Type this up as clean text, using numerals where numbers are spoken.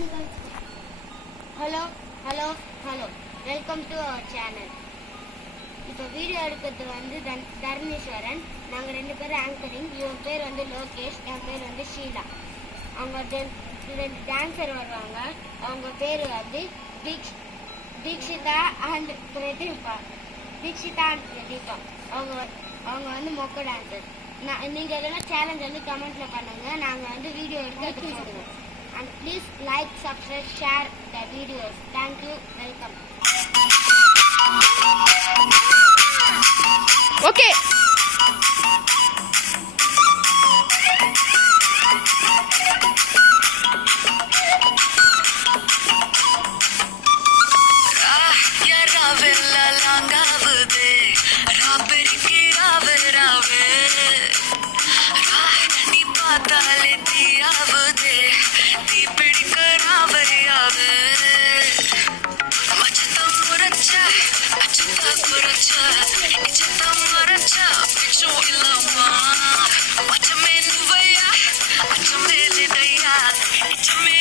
Hello hello hello welcome to our channel. இப்போ video எடுக்கிறது வந்து தர்மேஸ்வரன். நாங்கள் 2 பேரும் ஆங்கரிங். இவன் பேர் வந்து லோகேஷ், என் பேர் வந்து ஷீலா. அவங்க 2 டான்ஸர் வருவாங்க. அவங்க பேர் வந்து தீக்ஷிதா அண்ட் பிரதீபா. தீக்ஷிதா அண்ட் பிரதீபா அவங்க வந்து மொக்க டான்ஸர். நீங்கள் எதனா சேலஞ்ச் வந்து கமெண்ட்டில் பண்ணுங்கள். நாங்கள் வந்து வீடியோ எடுத்து போடுவோம். And please like, subscribe, share the videos. Thank you. Welcome. Okay. To me